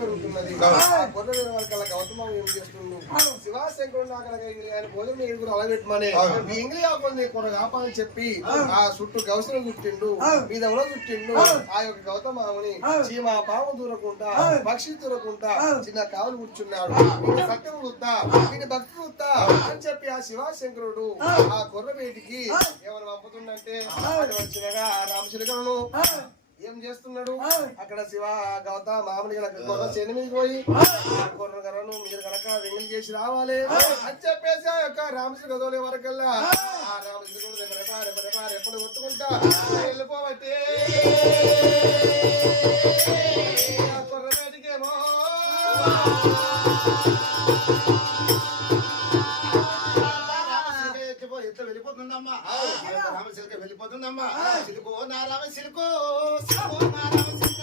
పెరుగుతున్నది. కొర్ర వరకల్లా గౌతమ ఏం చేస్తుండు? శివాశంకరుడు అక్కడ ఆయన భోజనం ఏడుగురు అలబెట్టమని ఇంగ్లీ కొన్ని కొర కాపాలని చెప్పి ఆ చుట్టూ గౌసలు చుట్టిండు, మీద ఎవరో చుట్టిండు. ఆ యొక్క గౌతమాముని చీమ పాము దూరకుండా, పక్షి దూరకుండా చిన్న కావులు కూర్చున్నాడు. సత్యం వృత్తా, వీటి భక్తి వృత్తా అని చెప్పి ఆ శివాశంకరుడు ఆ కొర్ర వేటికి ఏమైనా పంపుతుందంటే వచ్చినగా రామశిలకరుడు ఏం చేస్తున్నాడు? అక్కడ శివ గౌత మామూలు కొర్ర చేను మీద పోయి కొర్ర గరను మీరు కనుక వెంగళి చేసి రావాలి అని చెప్పేసి ఆ యొక్క రామశ్రీ గదోలే వరకల్లా ఆ రామశ్రీ ఎప్పుడు కొట్టుకుంటా వెళ్ళిపోబట్టి కొర్ర వేటికేమో వెళ్ళిపోతుందమ్మా రామశిల్క వెళ్ళిపోతుందమ్మా సిలుకో నా రామశిల్కో సిలుకో నా రామశిల్క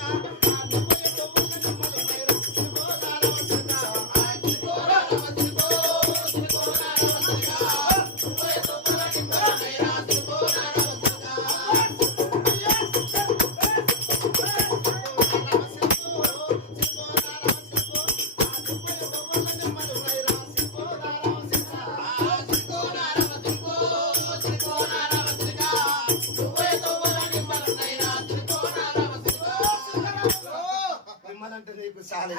చాలా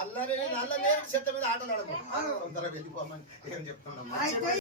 అల్లరి నల్ల నేరు చెత్త మీద ఆటలు ఆడదు తొందరగా వెళ్ళిపోమని ఏం చెప్తున్నామ్మా.